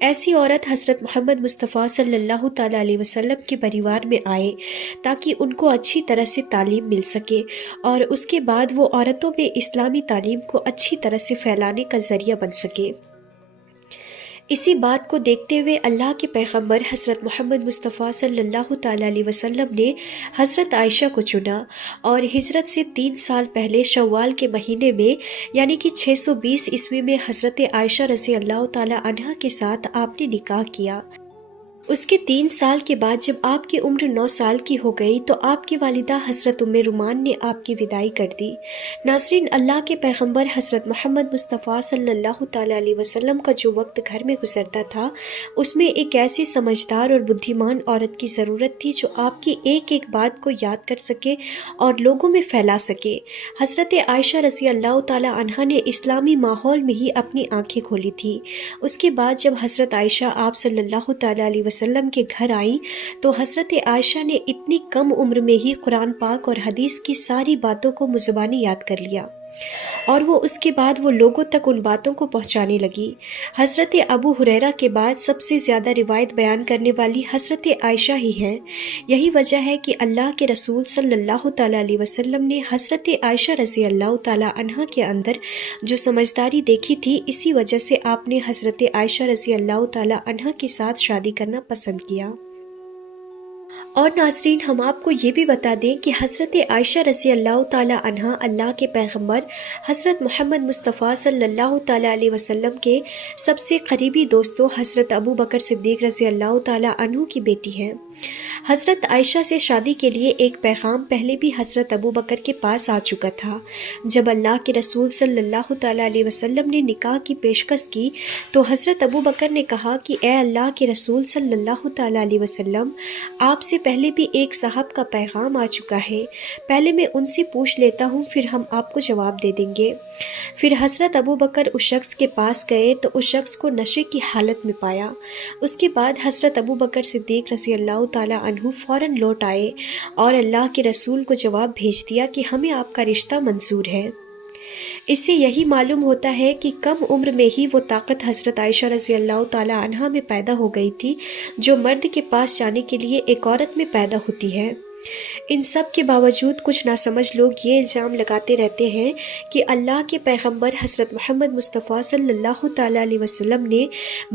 ایسی عورت حضرت محمد مصطفیٰ صلی اللہ تعالیٰ علیہ وسلم کے پریوار میں آئے تاکہ ان کو اچھی طرح سے تعلیم مل سکے اور اس کے بعد وہ عورتوں میں اسلامی تعلیم کو اچھی طرح سے پھیلانے کا ذریعہ بن سکے۔ اسی بات کو دیکھتے ہوئے اللہ کے پیغمبر حضرت محمد مصطفیٰ صلی اللہ تعالیٰ علیہ وسلم نے حضرت عائشہ کو چنا اور ہجرت سے 3 سال پہلے شوال کے مہینے میں یعنی کہ 620 عیسوی میں حضرت عائشہ رضی اللہ تعالیٰ عنہا کے ساتھ آپ نے نکاح کیا۔ اس کے 3 سال کے بعد جب آپ کی عمر 9 سال کی ہو گئی تو آپ کی والدہ حضرت ام رومان نے آپ کی وداعی کر دی۔ ناظرین، اللہ کے پیغمبر حضرت محمد مصطفیٰ صلی اللہ تعالیٰ علیہ وسلم کا جو وقت گھر میں گزرتا تھا اس میں ایک ایسی سمجھدار اور بدھیمان عورت کی ضرورت تھی جو آپ کی ایک ایک بات کو یاد کر سکے اور لوگوں میں پھیلا سکے۔ حضرت عائشہ رضی اللہ تعالیٰ عنہا نے اسلامی ماحول میں ہی اپنی آنکھیں کھولی تھی۔ اس کے بعد جب حضرت عائشہ آپ صلی اللہ تعالیٰ علیہ وسلم کے گھر آئیں تو حضرت عائشہ نے اتنی کم عمر میں ہی قرآن پاک اور حدیث کی ساری باتوں کو مزبانی یاد کر لیا اور وہ اس کے بعد وہ لوگوں تک ان باتوں کو پہنچانے لگی۔ حضرت ابو ہریرہ کے بعد سب سے زیادہ روایت بیان کرنے والی حضرت عائشہ ہی ہیں۔ یہی وجہ ہے کہ اللہ کے رسول صلی اللہ تعالیٰ علیہ وسلم نے حضرت عائشہ رضی اللہ تعالیٰ عنہا کے اندر جو سمجھداری دیکھی تھی، اسی وجہ سے آپ نے حضرت عائشہ رضی اللہ تعالیٰ عنہا کے ساتھ شادی کرنا پسند کیا۔ اور ناظرین، ہم آپ کو یہ بھی بتا دیں کہ حضرت عائشہ رضی اللہ تعالیٰ عنہا اللہ کے پیغمبر حضرت محمد مصطفیٰ صلی اللہ تعالیٰ علیہ وسلم کے سب سے قریبی دوستوں حضرت ابو بکر صدیق رضی اللہ تعالیٰ عنہ کی بیٹی ہیں۔ حضرت عائشہ سے شادی کے لیے ایک پیغام پہلے بھی حضرت ابو بکر کے پاس آ چکا تھا۔ جب اللہ کے رسول صلی اللہ تعالیٰ علیہ وسلم نے نکاح کی پیشکش کی تو حضرت ابو بکر نے کہا کہ اے اللہ کے رسول صلی اللہ تعالیٰ علیہ وسلم، آپ سے پہلے بھی ایک صاحب کا پیغام آ چکا ہے، پہلے میں ان سے پوچھ لیتا ہوں، پھر ہم آپ کو جواب دے دیں گے۔ پھر حضرت ابو بکر اس شخص کے پاس گئے تو اس شخص کو نشے کی حالت میں پایا۔ اس کے بعد حضرت ابو بکر صدیق رضی اللہ تعالیٰ عنہ فوراً لوٹ آئے اور اللہ کے رسول کو جواب بھیج دیا کہ ہمیں آپ کا رشتہ منظور ہے۔ اس سے یہی معلوم ہوتا ہے کہ کم عمر میں ہی وہ طاقت حضرت عائشہ رضی اللہ تعالیٰ عنہا میں پیدا ہو گئی تھی جو مرد کے پاس جانے کے لیے ایک عورت میں پیدا ہوتی ہے۔ ان سب کے باوجود کچھ ناسمجھ لوگ یہ الزام لگاتے رہتے ہیں کہ اللہ کے پیغمبر حضرت محمد مصطفیٰ صلی اللہ تعالیٰ علیہ وسلم نے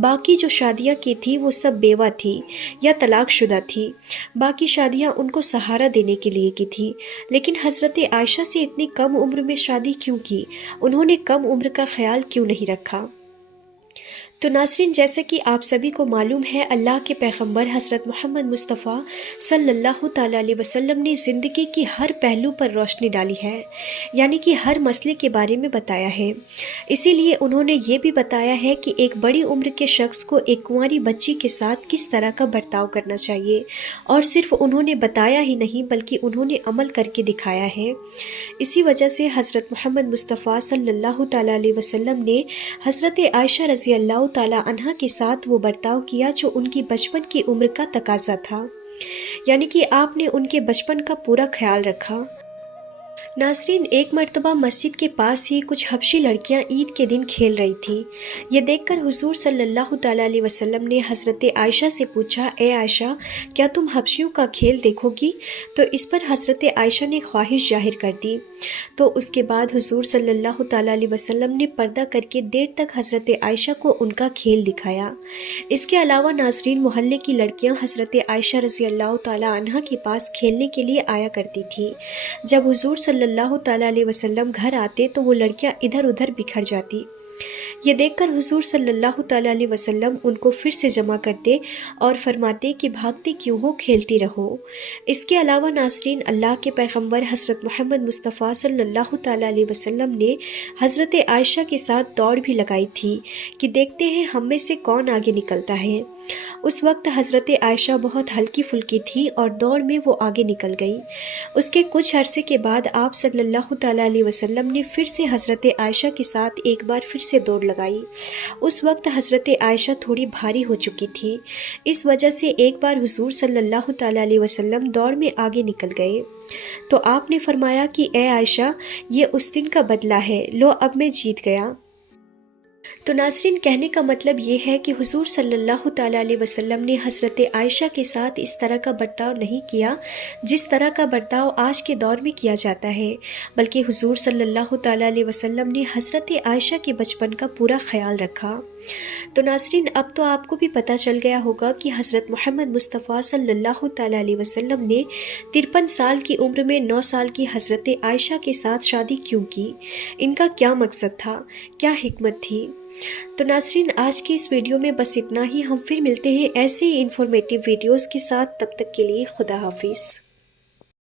باقی جو شادیاں کی تھی وہ سب بیوہ تھی یا طلاق شدہ تھی، باقی شادیاں ان کو سہارا دینے کے لیے کی تھی، لیکن حضرت عائشہ سے اتنی کم عمر میں شادی کیوں کی؟ انہوں نے کم عمر کا خیال کیوں نہیں رکھا؟ تو ناظرین، جیسا کہ آپ سبھی کو معلوم ہے، اللہ کے پیغمبر حضرت محمد مصطفیٰ صلی اللہ تعالیٰ علیہ وسلم نے زندگی کی ہر پہلو پر روشنی ڈالی ہے، یعنی کہ ہر مسئلے کے بارے میں بتایا ہے۔ اسی لیے انہوں نے یہ بھی بتایا ہے کہ ایک بڑی عمر کے شخص کو ایک کنواری بچی کے ساتھ کس طرح کا برتاؤ کرنا چاہیے، اور صرف انہوں نے بتایا ہی نہیں بلکہ انہوں نے عمل کر کے دکھایا ہے۔ اسی وجہ سے حضرت محمد مصطفیٰ صلی اللہ تعالیٰ علیہ وسلم نے حضرت عائشہ رضی اللہ تعالیٰ عنہا کے ساتھ وہ برتاؤ کیا جو ان کی بچپن کی عمر کا تقاضا تھا، یعنی کہ آپ نے ان کے بچپن کا پورا خیال رکھا۔ ناظرین، ایک مرتبہ مسجد کے پاس ہی کچھ حبشی لڑکیاں عید کے دن کھیل رہی تھیں۔ یہ دیکھ کر حضور صلی اللہ تعالیٰ علیہ وسلم نے حضرت عائشہ سے پوچھا، اے عائشہ، کیا تم حبشیوں کا کھیل دیکھو گی؟ تو اس پر حضرت عائشہ نے خواہش ظاہر کر دی۔ تو اس کے بعد حضور صلی اللہ تعالیٰ علیہ وسلم نے پردہ کر کے دیر تک حضرت عائشہ کو ان کا کھیل دکھایا۔ اس کے علاوہ ناظرین، محلے کی لڑکیاں حضرت عائشہ رضی اللہ تعالیٰ عنہا کے پاس کھیلنے کے لیے آیا کرتی تھی۔ جب حضور صلی اللہ تعالیٰ علیہ وسلم گھر آتے تو وہ لڑکیاں ادھر ادھر بکھر جاتی۔ یہ دیکھ کر حضور صلی اللہ تعالیٰ علیہ وسلم ان کو پھر سے جمع کرتے اور فرماتے کہ بھاگتی کیوں ہو، کھیلتی رہو۔ اس کے علاوہ ناظرین، اللہ کے پیغمبر حضرت محمد مصطفیٰ صلی اللہ تعالیٰ علیہ وسلم نے حضرت عائشہ کے ساتھ دوڑ بھی لگائی تھی کہ دیکھتے ہیں ہم میں سے کون آگے نکلتا ہے۔ اس وقت حضرت عائشہ بہت ہلکی پھلکی تھی اور دوڑ میں وہ آگے نکل گئی۔ اس کے کچھ عرصے کے بعد آپ صلی اللہ تعالیٰ علیہ وسلم نے پھر سے حضرت عائشہ کے ساتھ ایک بار پھر سے دوڑ لگائی۔ اس وقت حضرت عائشہ تھوڑی بھاری ہو چکی تھی، اس وجہ سے ایک بار حضور صلی اللہ تعالیٰ علیہ وسلم دوڑ میں آگے نکل گئے تو آپ نے فرمایا کہ اے عائشہ، یہ اس دن کا بدلہ ہے، لو اب میں جیت گیا۔ تو ناظرین، کہنے کا مطلب یہ ہے کہ حضور صلی اللہ تعالیٰ علیہ وسلم نے حضرت عائشہ کے ساتھ اس طرح کا برتاؤ نہیں کیا جس طرح کا برتاؤ آج کے دور میں کیا جاتا ہے، بلکہ حضور صلی اللہ تعالیٰ علیہ وسلم نے حضرت عائشہ کے بچپن کا پورا خیال رکھا۔ تو ناظرین، اب تو آپ کو بھی پتہ چل گیا ہوگا کہ حضرت محمد مصطفیٰ صلی اللہ تعالیٰ علیہ وسلم نے 53 سال کی عمر میں 9 سال کی حضرت عائشہ کے ساتھ شادی کیوں کی، ان کا کیا مقصد تھا، کیا حکمت تھی۔ تو ناظرین، آج کی اس ویڈیو میں بس اتنا ہی۔ ہم پھر ملتے ہیں ایسے ہی انفارمیٹیو ویڈیوز کے ساتھ، تب تک کے لیے خدا حافظ۔